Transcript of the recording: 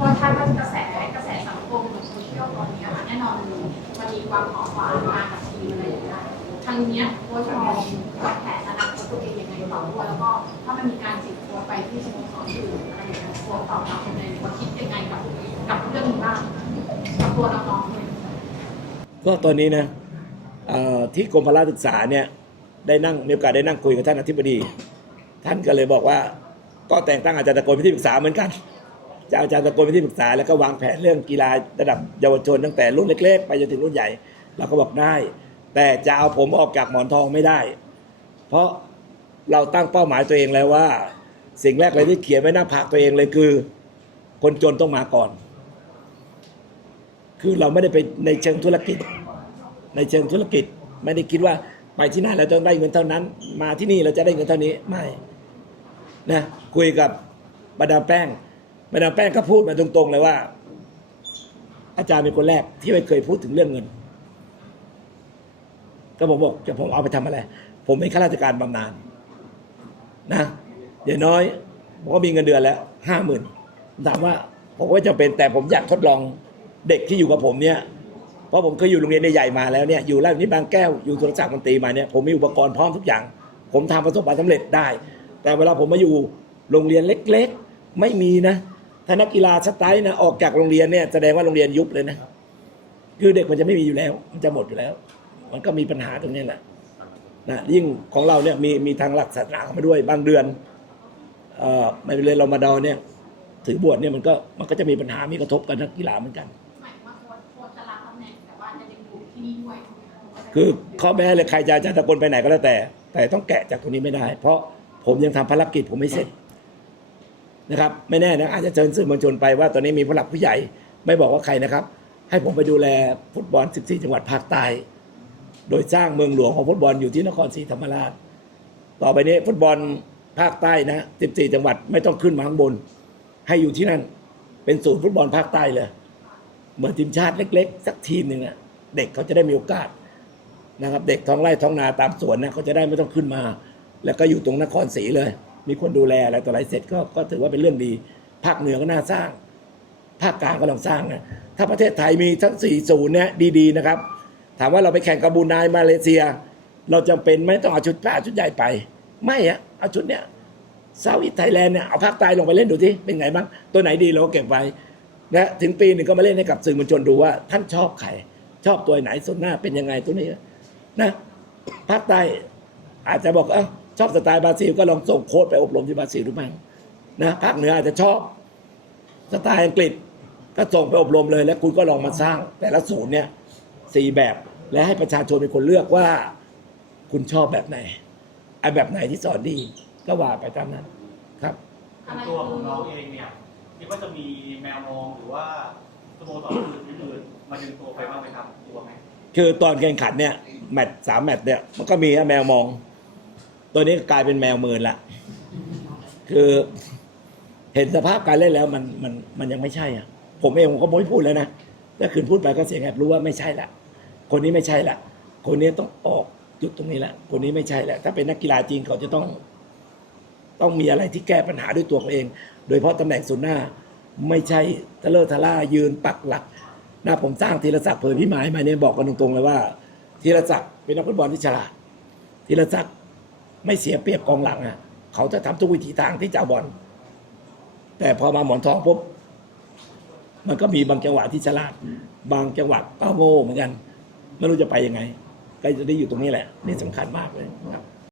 พอท้ายว่ากระแสกระแสสังคมโซเชียลตอนนี้ค่ะแน่นอนมันมีความหอมหวานมากับทีมอะไรอย่างเงี้ยทางเนี้ยโค้ชมองกับแผนอนาคตตัวเองยังไงต่อด้วยแล้วก็ถ้ามันมีการจิตตัวไปที่สโมสรอื่นอะไรอย่างเงี้ยโค้ชตอบรับยังไงโค้ชคิดยังไงกับกับเรื่องนี้บ้างกับตัวน้องๆเลยก็ตอนนี้นะที่กรมพละศึกษาเนี่ยได้นั่งมีโอกาสได้นั่งคุยกับท่านอธิบดี ท่านก็เลยบอกว่าก็แต่งตั้งอาจารย์ตะโกนเป็นที่ปรึกษาเหมือนกัน จะอาจารย์ตะโกนเป็นที่ปรึกษา แล้วก็วางแผนเรื่องกีฬาระดับเยาวชนตั้งแต่รุ่นเล็ก ๆ ไปจนถึงรุ่นใหญ่เราก็บอกได้ แต่จะเอาผมออกจากหมอนทองไม่ได้ เพราะเราตั้งเป้าหมายตัวเองแล้วว่า สิ่งแรกเลยที่เขียนไว้หน้าผากตัวเองเลยคือ คนจนต้องมาก่อน คือเราไม่ได้ไปในเชิงธุรกิจ ในเชิงธุรกิจ ไม่ได้คิดว่าไปที่นั่นเราจะได้เงินเท่านั้น มาที่นี่เราจะได้เงินเท่านี้ไม่นะคุยกับมาดามแป้ง มาดามแป้งก็พูดมาตรงๆเลยว่า อาจารย์เป็นคนแรกที่ไม่เคยพูดถึงเรื่องเงิน ก็ผมบอกจะผมเอาไปทำอะไร ผมเป็นข้าราชการบำนาญนะอย่างน้อย ผมก็มีเงินเดือนแล้วห้าหมื่นถามว่า ผมก็จะเป็นแต่ผมอยากทดลองเด็กที่อยู่กับผมเนี่ยเพราะผมเคยอยู่โรงเรียนใหญ่มาแล้วเนี่ยอยู่ราชวินิบางแก้วอยู่สุรศักดิ์มนตีมาเนี่ยผมมีอุปกรณ์พร้อมทุกอย่าง ผมทำประสบความสำเร็จได้ แต่เวลาผมมาอยู่โรงเรียนเล็ก ๆ ไม่มีนะ ถ้านักกีฬาสไตล์นะออกจากโรงเรียนเนี่ยแสดงว่าโรงเรียนยุบเลยนะ คือเด็กมันจะไม่มีอยู่แล้ว มันจะหมดอยู่แล้ว มันก็มีปัญหาตรงนี้แหละนะยิ่งของเราเนี่ยมีมีทางหลักศาสนาเข้ามาด้วยบางเดือนเอ่อในเดือนรอมฎอนเนี่ย ถือบวชเนี่ยมันก็มันก็จะมีปัญหามีกระทบกับนักกีฬาเหมือนกัน หมายถึงว่าโค้ชโค้ชจะรับตำแหน่งแต่ว่าจะยังอยู่ที่นี่ด้วยถูกไหมะคือข้อแม้เลยใครจะจะตะโกนไปไหนก็แล้วแต่ แต่ต้องแกะจากตรงนี้ไม่ได้ เพราะผมยังทำภารกิจผมไม่เสร็จ นะครับไม่แน่นะอาจจะเชิญสื่อมวลชนไปว่าตอนนี้มีผู้หลักผู้ใหญ่ ไม่บอกว่าใครนะครับ ให้ผมไปดูแลฟุตบอล 14 จังหวัดภาคใต้โดยสร้างเมืองหลวงของฟุตบอลอยู่ที่นครศรีธรรมราช ต่อไปนี้ฟุตบอลภาคใต้นะ 14 จังหวัดไม่ต้องขึ้นมาข้างบน ให้อยู่ที่นั่น เป็นศูนย์ฟุตบอลภาคใต้เลย เหมือนทีมชาติเล็ก ๆ สักทีมหนึ่งอะเด็กเขาจะได้มีโอกาสนะครับ เด็กท้องไร่ท้องนาตามสวนนะเขาจะได้ไม่ต้องขึ้นมา แล้วก็อยู่ตรงนครศรีเลย มีคนดูแลอะไรต่ออะไรเสร็จก็ก็ถือว่าเป็นเรื่องดี ภาคเหนือก็น่าสร้าง ภาคกลางก็ลองสร้างนะถ้าประเทศไทยมีทั้งสี่ศูนย์เนี่ยดีๆนะครับ ถามว่าเราไปแข่งกับบรูไนมาเลเซีย เราจำเป็นไหม่ต้องเอาชุดกล้าชุดใหญ่ไป ไม่อะเอาชุดเนี้ยเซาท์อีสไทยแลนด์เนี่ยเอาภาคใต้ลงไปเล่นดูที่เป็นไงบ้างตัวไหนดีเราก็เก็บไว้นะถึงปีหนึ่งก็มาเล่นให้กับสื่อมวลชนดูว่าท่านชอบใครชอบตัวไหนส่วนหน้าเป็นยังไงตัวนี้นะภาคใต้อาจจะบอกเออ ชอบสไตล์บราซิลก็ลองส่งโค้ชไปอบรมที่บราซิลดูบ้างนะภาคเหนืออาจจะชอบสไตล์อังกฤษก็ส่งไปอบรมเลย แล้วคุณก็ลองมาสร้าง แต่ละศูนย์เนี่ยสี่แบบและให้ประชาชนเป็นคนเลือกว่า คุณชอบแบบไหนไอ้แบบไหนที่สอนดีก็ว่าไปตามนั้นครับอะไรตัวขคือองน้องเองเนี่ยคิดว่าจะมีแมวมองหรือว่าสโมสรอื่นๆมาดึงตัวไปบ้างไหมครับตัวไหมคือตอนแข่งขันเนี่ยแมตช์สามแมตช์เนี่ยมันก็มีแมวมอง ตัวนี้กลายเป็นแมวเมินละ คือเห็นสภาพการเล่นแล้วมันมันมันยังไม่ใช่อะ ผมเองผมก็ไม่พูดแล้วนะถ้าคืนพูดไปก็เสียงแอบรู้ว่าไม่ใช่ละ คนนี้ไม่ใช่ละ คนนี้ต้องออกจุดตรงนี้ละคนนี้ไม่ใช่ละถ้าเป็นนักกีฬาจริงเขาจะต้อง ต้องมีอะไรที่แก้ปัญหาด้วยตัวเขาเอง โดยเฉพาะตำแหน่งศูนย์หน้า ไม่ใช่ทะเลอทะล่ายืนปักหลักหน้าผมสร้างธีรศักดิ์เผยพิมายมาเนี่ยบอกกันตรงๆเลยว่าธีรศักดิ์เป็นนักฟุตบอลที่ฉลาดธีรศักดิ์ ไม่เสียเปรียบกองหลังอะ เขาจะทำทุกวิถีทางที่จะบอลแต่พอมาหมอนทองปุ๊บมันก็มีบางจังหวะที่ฉลาด บางจังหวะก็โง่เหมือนกัน ไม่รู้จะไปยังไง ก็จะได้อยู่ตรงนี้แหละ นี่สำคัญมากเลยครับ